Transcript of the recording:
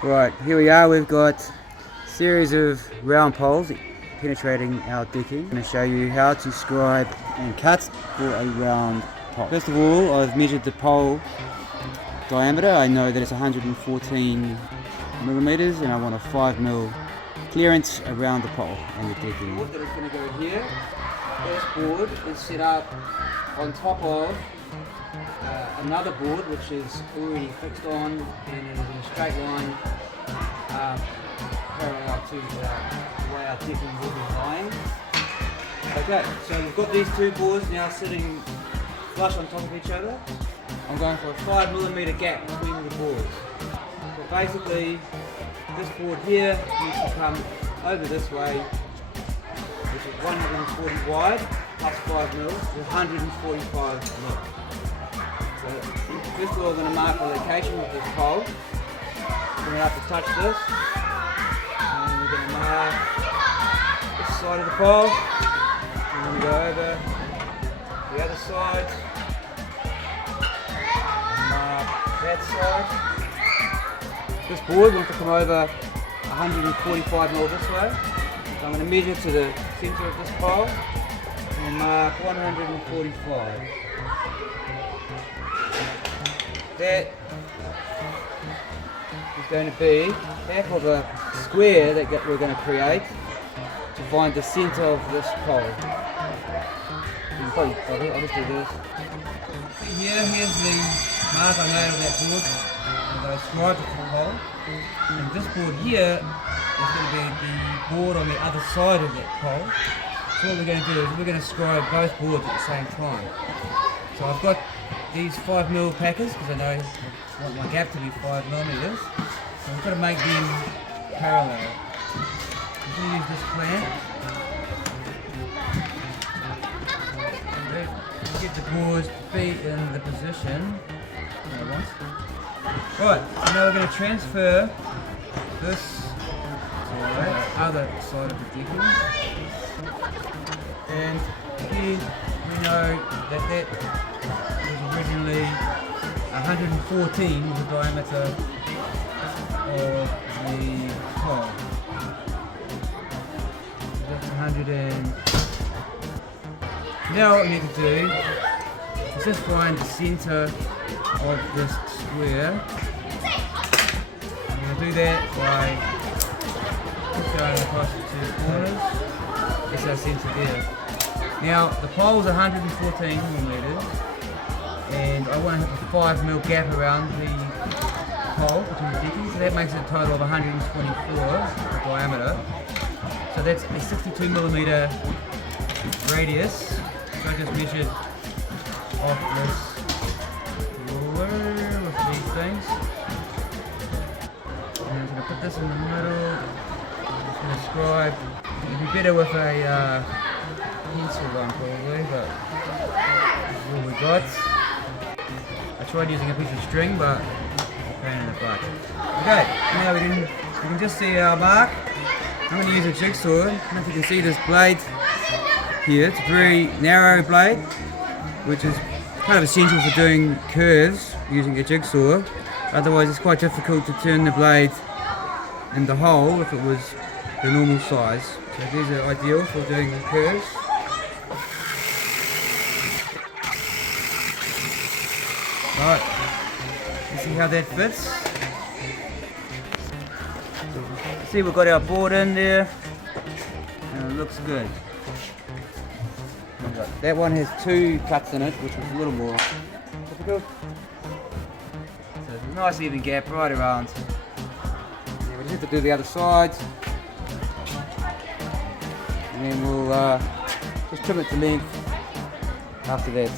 Right, here we are. We've got a series of round poles penetrating our decking. I'm going to show you how to scribe and cut for a round pole. First of all, I've measured the pole diameter. I know that it's 114 millimeters and I want a 5mm clearance around the pole and the decking. The board that is going to go here, this board is set up on top of another board which is already fixed on and is in a straight line parallel to the way our decking will be lying. Okay, so we've got these two boards now sitting flush on top of each other. I'm going for a 5mm gap between the boards. So basically, this board here needs to come over this way, which is 140 wide plus 5mm, to 145mm. So first of all, we're going to mark the location of this pole. We're going to have to touch this, and we're going to mark this side of the pole. We're going to go over the other side, mark that side. This board wants to come over 145mm this way. So I'm going to measure to the centre of this pole and mark 145. That is going to be half of a square that we're going to create to find the centre of this pole. I'll just do this. Here's the mark I made of that board. I'm going to scribe the full hole. And this board here is going to be the board on the other side of that pole. So what we're going to do is we're going to scribe both boards at the same time. So I've got these 5mm packers because I know I want my gap to be 5mm. So we've got to make them parallel. I'm going to use this clamp. Get the boards to be in the position. Right, so now we're going to transfer this to the other side of the decking. And here we know that was originally 114 was the diameter of the pole. That's 100 and... Now what we need to do is just find the centre of this square. I'm going to do that by going across the two corners. That's our centre there. Now the pole is 114mm and I want to have a 5mm gap around the pole between the decking, so that makes it a total of 124 diameter. So that's a 62mm radius. So I just measured off this ruler with these things. And I'm going to put this in the middle. I'm just going to scribe. It'd be better with a pencil one probably, but this is all we got. I tried using a piece of string, but pain in the butt. Okay, now we can just see our mark. I'm going to use a jigsaw. I don't know if you can see this blade here. It's a very narrow blade, which is kind of essential for doing curves using a jigsaw. Otherwise it's quite difficult to turn the blade in the hole if it was the normal size. So these are ideal for doing the curves. Right, you see how that fits? See, we've got our board in there and it looks good. That one has two cuts in it, which was a little more difficult. So there's a nice even gap right around. Yeah, we just have to do the other side. And then we'll just trim it to length after that.